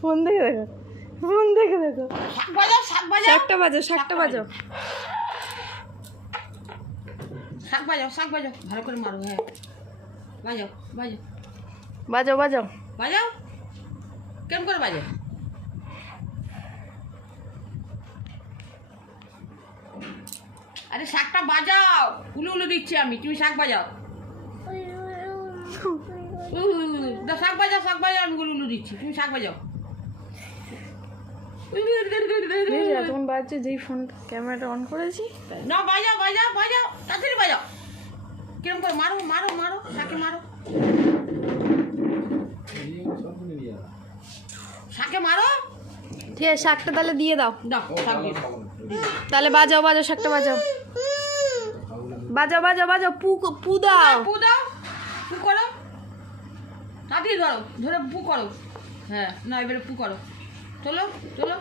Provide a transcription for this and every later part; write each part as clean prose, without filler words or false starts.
Phone দেখে দেখো, phone দেখে দেখো। শাক বাজাও, শাক বাজাও, শাকটা বাজো, শাকটা বাজো। শাক বাজাও, শাক বাজাও, ভালো করে মারো। হ্যাঁ, বাজাও বাজাও বাজো বাজো। বাজাও, কেমন করে বাজাও? আরে শাকটা বাজাও, উলু উলু দিচ্ছি আমি, তুমি শাক বাজাও। শাক বাজাও, শাক বাজাও, আমি উলু উলু দিচ্ছি, তুমি শাক বাজাও। তখন বাজছে যেই ফোন ক্যামেরাটা অন করেছি। না, বাজাও বাজাও বাজাও, তাড়াতাড়ি বাজাও। কিরম করে মারো মারো মারো, শাকে মারো, শাকে মারো। ঠিক আছে, শাকটা তাহলে দিয়ে দাও। দাও, শাক দিয়ে দাও। তাহলে বাজাও বাজাও, শাকটা বাজাও, বাজাও বাজাও বাজাও। পু পু দাও। পু দাও, পু করো, তাড়াতাড়ি ধরো, ধরে পু করো। হ্যাঁ, না এবারে পু করো, তোলো তোলো।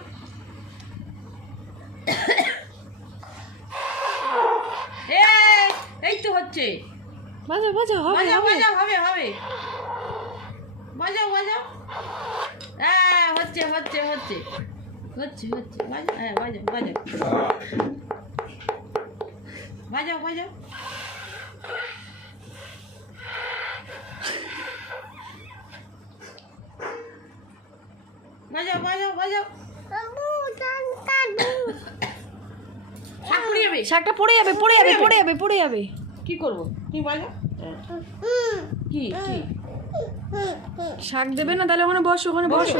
এই তো হচ্ছে। বাজাও বাজাও, হবে বাজাও হবে। বাজাও, হবে হবে, বাজাও বাজাও। হ্যাঁ, হচ্ছে হচ্ছে হচ্ছে হচ্ছে হচ্ছে, বাজাও। হ্যাঁ, বাজাও বাজাও বাজাও বাজাও। বাজাও বাজাও বাজাও। শাক পড়ে যাবে। শাকটা পড়ে যাবে, পড়ে যাবে, পড়ে যাবে, পড়ে যাবে। কি করবো, তুমি বাজাও। কি কি শাক দেবে না? তাহলে ওখানে বসো, ওখানে বসো।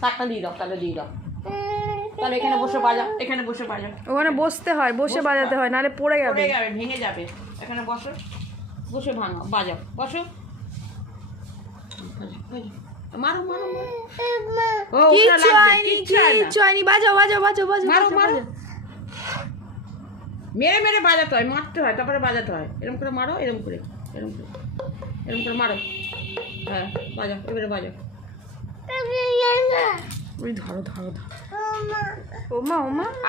শাকটা দিয়ে দাও, তাহলে দিয়ে দাও। তাহলে এখানে বসে বাজাও, এখানে বসে বাজাও। ওখানে বসতে হয়, বসে বাজাতে হয়, নাহলে পড়ে যাবে। পড়ে যাবে, ভেঙে যাবে। এখানে বসো, বসে ভাঙো, বাজাও, বসো। মারো মারো মারো। ও, ওটা কিচ্ছু লাগবে, হয়নি, কিচ্ছু হয় না। কিচ্ছু হয়নি। বাজাও বাজাও বাজাও বাজাও, মারো বাজাও, মারো। বাজাও। মেরে মেরে বাজাতে হয়, মারতে হয়, তারপরে বাজাতে হয়। এরকম করে মারো, এরকম করে, এরকম করে, এরকম করে মারো। হ্যাঁ, বাজাও, এবারে বাজাও। ওই ধরো ধরো ধরো। ওমা ওমা।